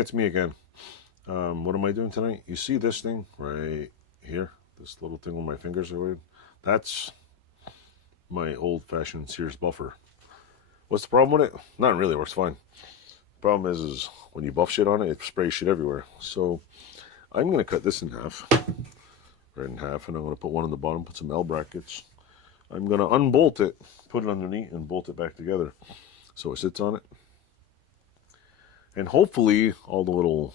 it's me again. What am I doing tonight? You see this thing right here? This little thing where my fingers are in? That's my old-fashioned Sears buffer. What's the problem with it? Not really, it works fine. Problem is when you buff shit on it, it sprays shit everywhere. So I'm going to cut this in half, right in half, and I'm going to put one on the bottom, put some L brackets. I'm going to unbolt it, put it underneath, and bolt it back together so it sits on it. And hopefully all the little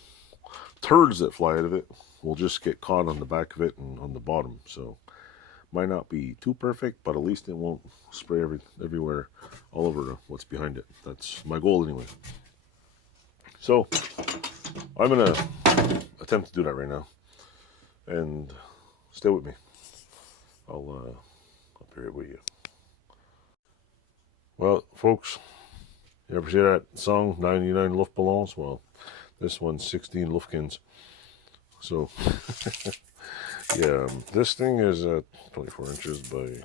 turds that fly out of it will just get caught on the back of it and on the bottom. So might not be too perfect, but at least it won't spray everywhere, all over what's behind it. That's my goal anyway. So I'm going to attempt to do that right now. And stay with me. I'll be right with you. Well, folks, you ever see that song, 99 Luftballons? Well, this one's 16 Luftkins. So, yeah, this thing is 24 inches by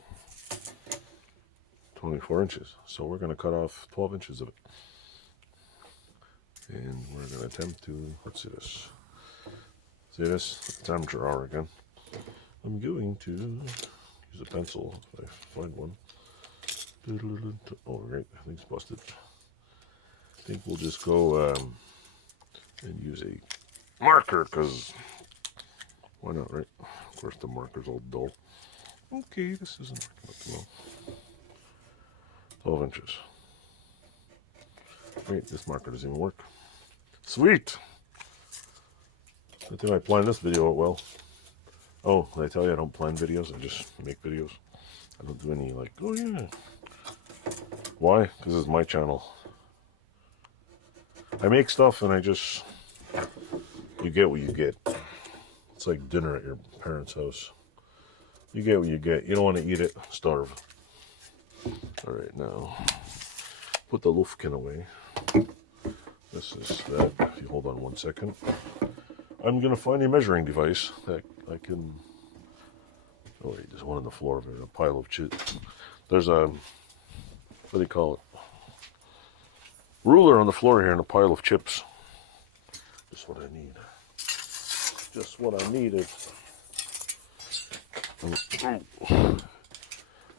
24 inches. So we're going to cut off 12 inches of it. And we're going to attempt to, let's see this. See this? It's amateur hour again. I'm going to use a pencil if I find one. Oh, right, I think it's busted. I think we'll just go and use a marker, because why not, right? Of course, the marker's all dull. Okay, this isn't working out well. 12 inches. Wait, this marker doesn't even work. Sweet! I think I planned this video out well. Oh, did I tell you I don't plan videos? I just make videos. I don't do any like, oh yeah. Why? Because this is my channel. I make stuff and I just, you get what you get. It's like dinner at your parents' house. You get what you get. You don't want to eat it, starve. Alright, now, put the Luftkin away. This is that. If you hold on 1 second. I'm going to find a measuring device that I can, oh wait, there's one on the floor, there's a pile of shit. There's a, what do you call it? Ruler on the floor here and a pile of chips. Just what I need. Just what I needed.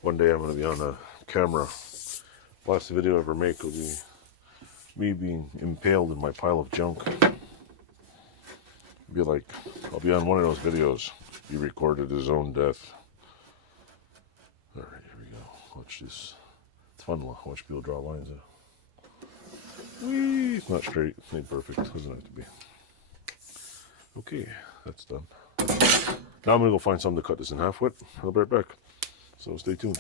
One day I'm going to be on a camera. Last video I ever make will be me being impaled in my pile of junk. Be like, I'll be on one of those videos. He recorded his own death. All right, here we go. Watch this. It's fun to watch people draw lines. Whee! It's not straight. It ain't perfect. It doesn't have to be. Okay, that's done. Now I'm gonna go find something to cut this in half with. I'll be right back. So stay tuned.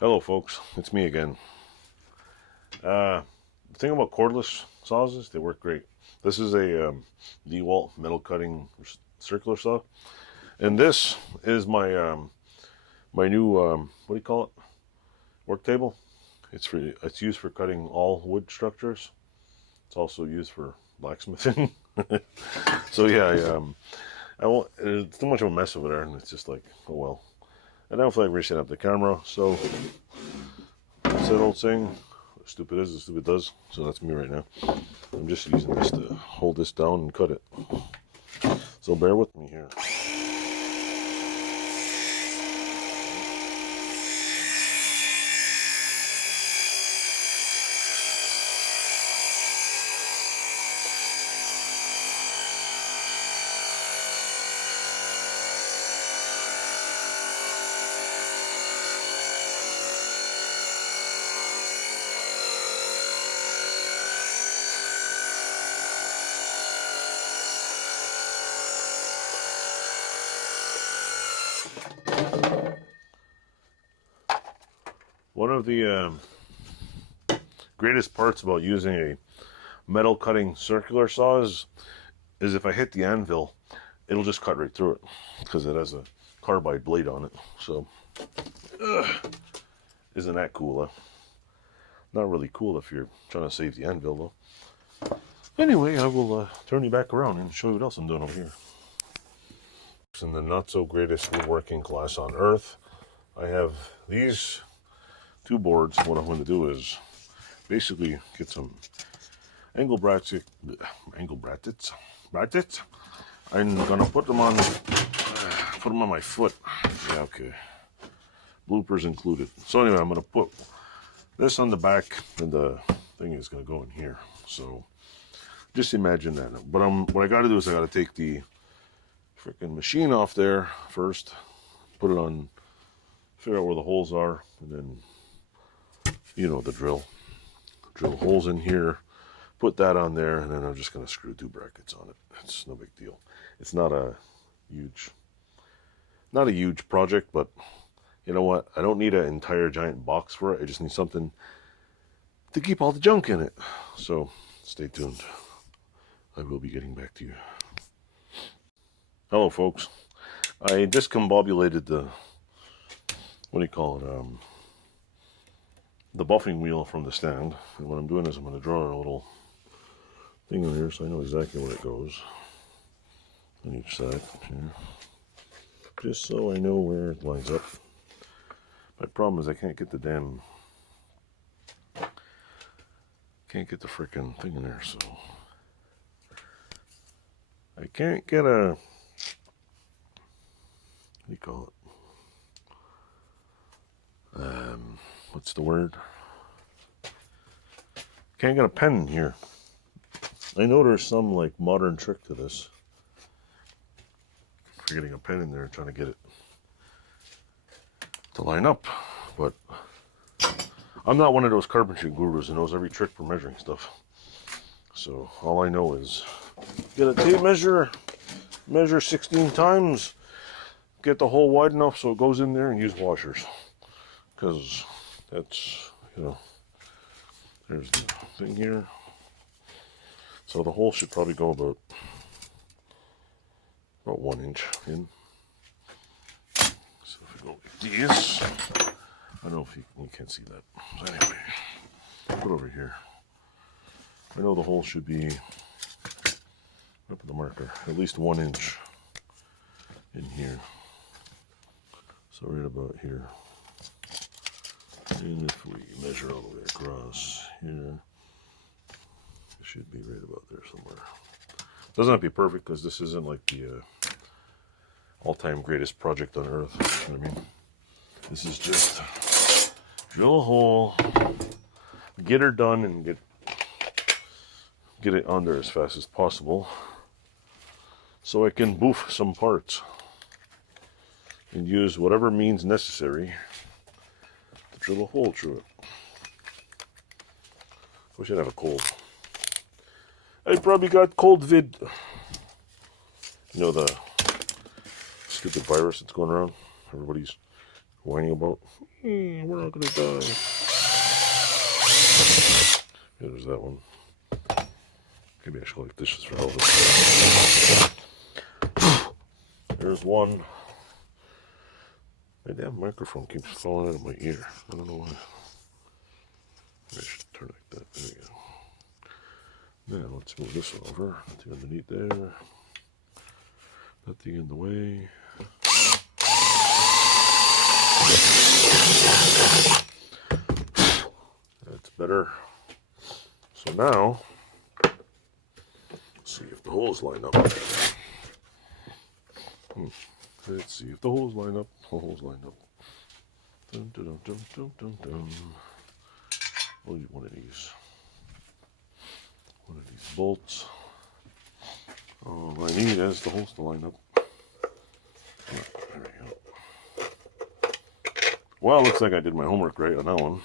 Hello, folks. It's me again. The thing about cordless saws is they work great. This is a DeWalt metal cutting circular saw, and this is my my new what do you call it? Work table. It's used for cutting all wood structures. It's also used for blacksmithing. So yeah, I won't. It's too much of a mess over there, and it's just like, oh well. I don't feel like resetting up the camera, so it's that old saying. Stupid is as stupid does. So that's me right now. I'm just using this to hold this down and cut it. So bear with me here. One of the greatest parts about using a metal cutting circular saw is if I hit the anvil, it'll just cut right through it because it has a carbide blade on it. So, isn't that cool? Not really cool if you're trying to save the anvil, though. Anyway, I will turn you back around and show you what else I'm doing over here. In the not so greatest woodworking class on earth, I have these two boards. What I'm going to do is basically get some angle brackets. I'm gonna put them on my foot. Yeah, okay. Bloopers included. So anyway, I'm gonna put this on the back, and the thing is gonna go in here. So just imagine that. But what I gotta do is I gotta take the freaking machine off there first, put it on, figure out where the holes are, and then, you know, the drill holes in here, put that on there, and then I'm just gonna screw 2 brackets on it. It's no big deal. It's not a huge project, but you know what? I don't need an entire giant box for it. I just need something to keep all the junk in it. So stay tuned. I will be getting back to you. Hello, folks. I discombobulated the, what do you call it? The buffing wheel from the stand. And what I'm doing is I'm going to draw a little thing in here so I know exactly where it goes on each side here. Just so I know where it lines up. My problem is I can't get the frickin' thing in there, so I can't get a, what do you call it? What's the word? Can't get a pen in here. I know there's some like modern trick to this. For getting a pen in there and trying to get it to line up, but I'm not one of those carpentry gurus who knows every trick for measuring stuff. So all I know is get a tape measure, measure 16 times, get the hole wide enough so it goes in there, and use washers. Because that's, you know, there's the thing here. So the hole should probably go about 1 inch in. So if we go like this, I don't know if you can't see that. So anyway, put it over here. I know the hole should be, up at the marker, at least 1 inch in here. So right about here. And if we measure all the way across here, it should be right about there somewhere. Doesn't have to be perfect because this isn't like the all-time greatest project on earth. You know what I mean? This is just drill a hole, get her done, and get it on there as fast as possible so I can boof some parts and use whatever means necessary to drill a hole through it. Wish I'd have a cold. I probably got cold vid. You know, the stupid virus that's going around. Everybody's whining about. We're not gonna die. Yeah, there's that one. Maybe I should collect dishes for Elvis. There's one. My damn microphone keeps falling out of my ear. I don't know why. Maybe I should turn it like that. There we go. Now let's move this one over. Nothing underneath there. Nothing in the way. That's better. So now, let's see if the holes line up. Let's see if the holes line up. The holes line up. Dun, dun, dun, dun, dun, dun, dun. We'll use one of these. One of these bolts. All I need is the holes to line up. There we go. Well, looks like I did my homework right on that one.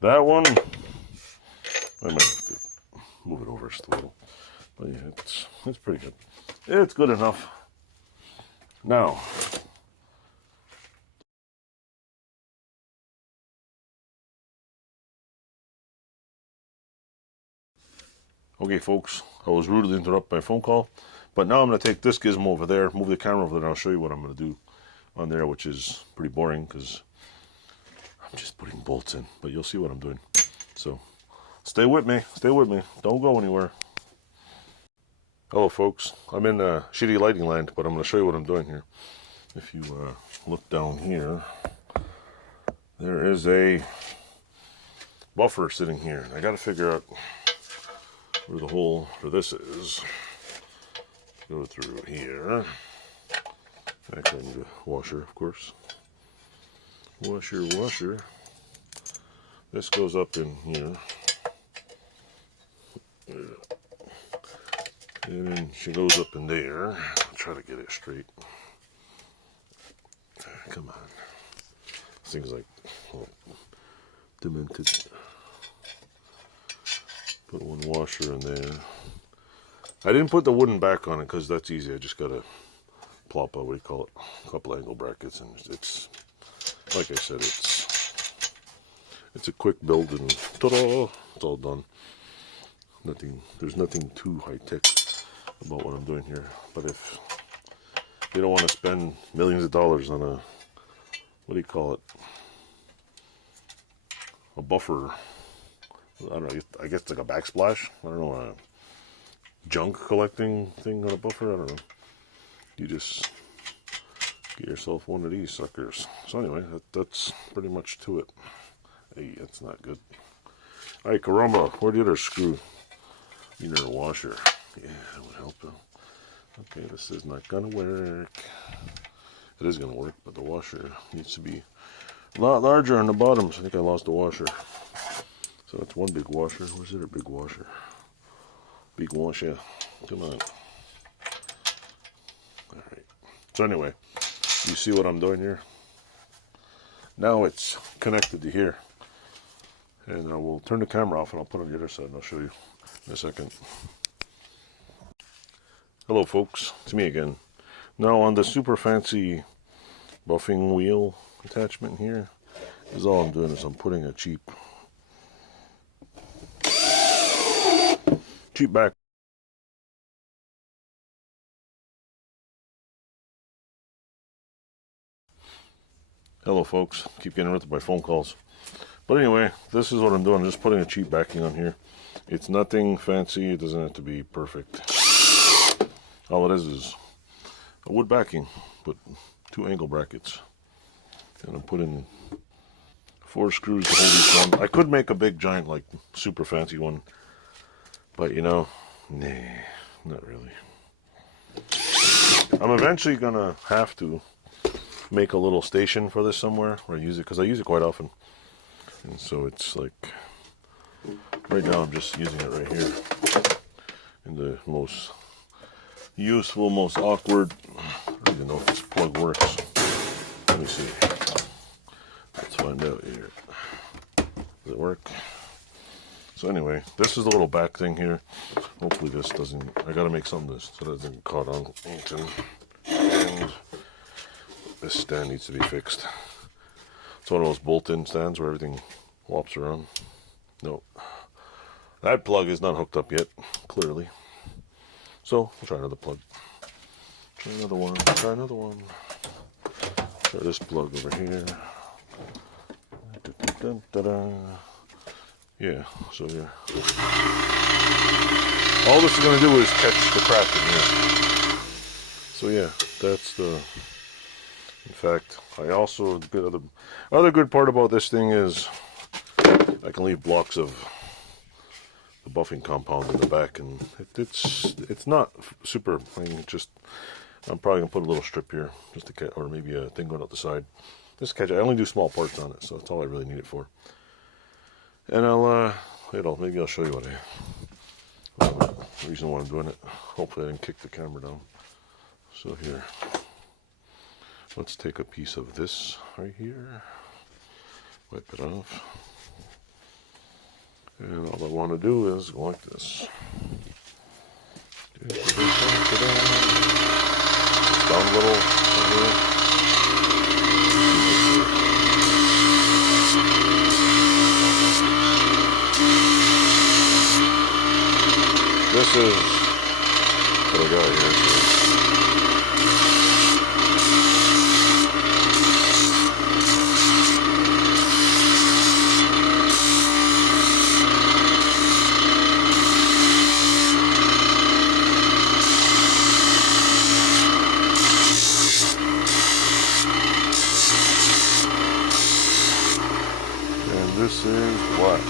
That one, I might have to move it over just a little. But yeah, it's pretty good. It's good enough. Now, okay, folks, I was rudely interrupted by a phone call, but now I'm going to take this gizmo over there, move the camera over there, and I'll show you what I'm going to do on there, which is pretty boring because I'm just putting bolts in, but you'll see what I'm doing. So, stay with me, don't go anywhere. Hello folks, I'm in shitty lighting land, but I'm going to show you what I'm doing here. If you look down here, there is a buffer sitting here. I got to figure out where the hole for this is. Go through here. Back on the washer, of course. Washer. This goes up in here. And then she goes up in there. I'll try to get it straight. Come on. This thing's like demented. Put one washer in there. I didn't put the wooden back on it because that's easy. I just gotta plop a, what do you call it, a couple angle brackets, and it's like I said, it's a quick build and ta-da, it's all done. There's nothing too high tech about what I'm doing here. But if you don't want to spend millions of dollars on a, what do you call it, a buffer, I don't know, I guess it's like a backsplash, I don't know, a junk collecting thing on a buffer, I don't know. You just get yourself one of these suckers. So anyway, that's pretty much to it. Hey, that's not good. Alright, caramba, where'd the other screw? You need a washer. Yeah, that would help though. Okay, this is not gonna work. It is gonna work, but the washer needs to be a lot larger on the bottom. So I think I lost the washer. So that's one big washer. Where's the other big washer? Big washer. Come on. Alright. So anyway, you see what I'm doing here? Now it's connected to here. And I will turn the camera off and I'll put it on the other side and I'll show you in a second. Hello folks, it's me again. Now on the super fancy buffing wheel attachment here, is all I'm doing is I'm putting a cheap back. Hello folks, keep getting interrupted by phone calls. But anyway, this is what I'm doing, I'm just putting a cheap backing on here. It's nothing fancy, it doesn't have to be perfect. All it is a wood backing, but 2 angle brackets. And I'm putting 4 screws to hold each one. I could make a big giant, like, super fancy one. But, you know, nah, not really. I'm eventually going to have to make a little station for this somewhere where I use it, because I use it quite often. And so it's like, right now I'm just using it right here. In the most useful, most awkward, I don't even know if this plug works. Let me see. Let's find out here. Does it work? So anyway, this is the little back thing here. Hopefully this doesn't, I gotta make something so that doesn't get caught on anything. And this stand needs to be fixed. It's one of those bolt-in stands where everything whops around. Nope. That plug is not hooked up yet, clearly. So, we'll try another plug. Try another one. Try another one. Try this plug over here. Yeah, so yeah. All this is going to do is catch the Craftsman here. So yeah, that's the... In fact, I also... The other good part about this thing is I can leave blocks of the buffing compound in the back, and it's not super. I mean, just I'm probably gonna put a little strip here just to catch, or maybe a thing going out the side just to catch it. I only do small parts on it, so that's all I really need it for. And I'll you know, maybe I'll show you what the reason why I'm doing it. Hopefully I didn't kick the camera down. So here, let's take a piece of this right here, wipe it off. And all I want to do is go like this. It's down a little. This is what I got here. This is black.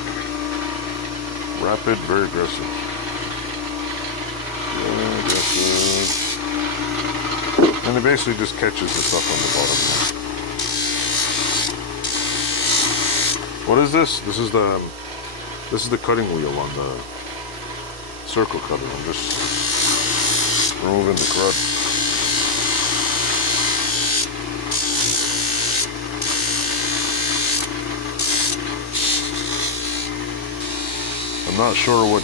Rapid, very aggressive. Very aggressive. And it basically just catches the stuff on the bottom. What is this? This is the cutting wheel on the circle cutter. I'm just removing the crud. I'm not sure what.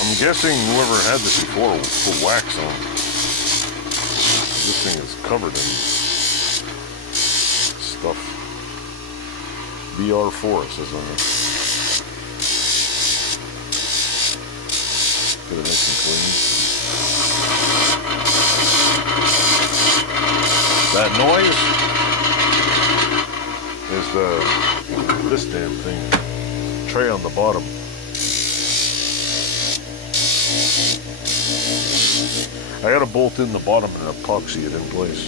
I'm guessing whoever had this before put wax on. This thing is covered in stuff. BR4 it says on it. Get it nice and clean. That noise is this damn thing tray on the bottom. I gotta bolt in the bottom and epoxy it in place.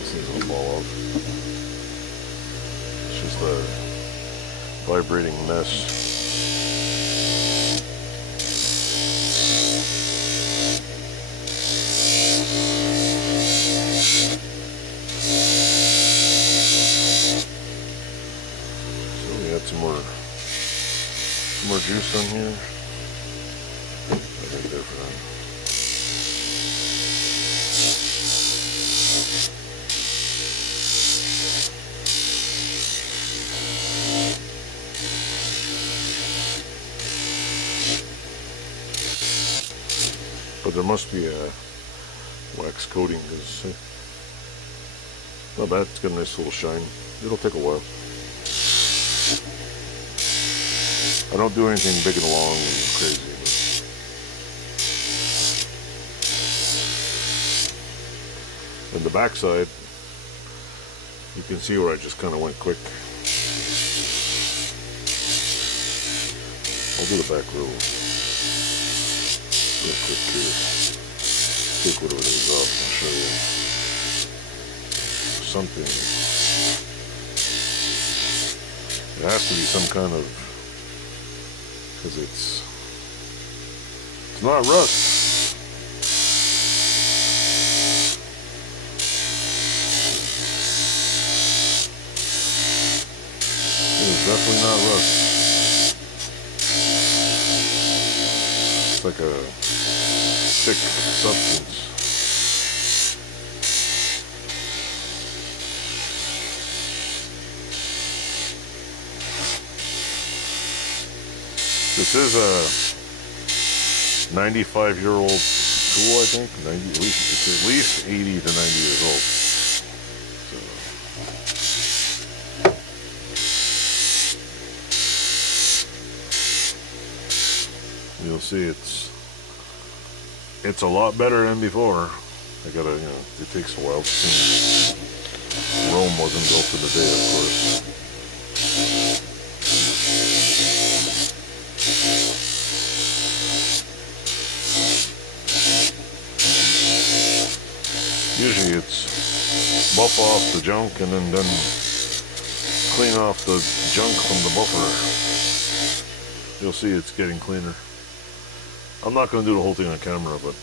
This thing's gonna fall off. It's just a vibrating mess. So we had some more juice on here. Right there for that. But there must be a wax coating because not bad. It's got a nice little shine. It'll take a while. I don't do anything big and long and crazy. And the back side, you can see where I just kind of went quick. I'll do the back real quick here. Take whatever it is off and I'll show you something. It has to be some kind of, because it's not rust. It's definitely not rust. It's like a thick substance. This is a 95-year-old tool, I think. It's at least 80 to 90 years old. You'll see it's a lot better than before. I gotta, it takes a while to clean. Rome wasn't built in a day, of course. Usually it's buff off the junk and then clean off the junk from the buffer. You'll see it's getting cleaner. I'm not going to do the whole thing on camera, but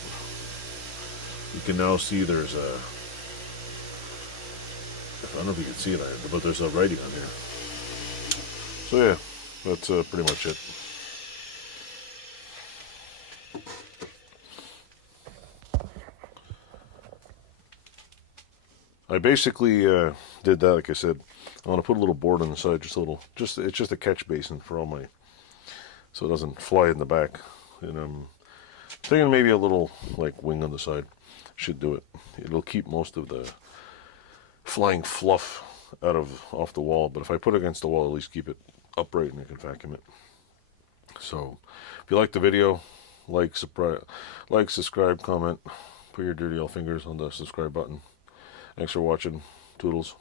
you can now see there's a, I don't know if you can see it, but there's a writing on here. So yeah, that's pretty much it. I basically did that, like I said. I want to put a little board on the side, it's just a catch basin for all my, so it doesn't fly in the back. And I'm thinking maybe a little like wing on the side should do it. It'll keep most of the flying fluff off the wall, but if I put it against the wall, at least keep it upright and I can vacuum it. So if you like the video, like, subscribe, comment, put your dirty old fingers on the subscribe button. Thanks for watching. Toodles.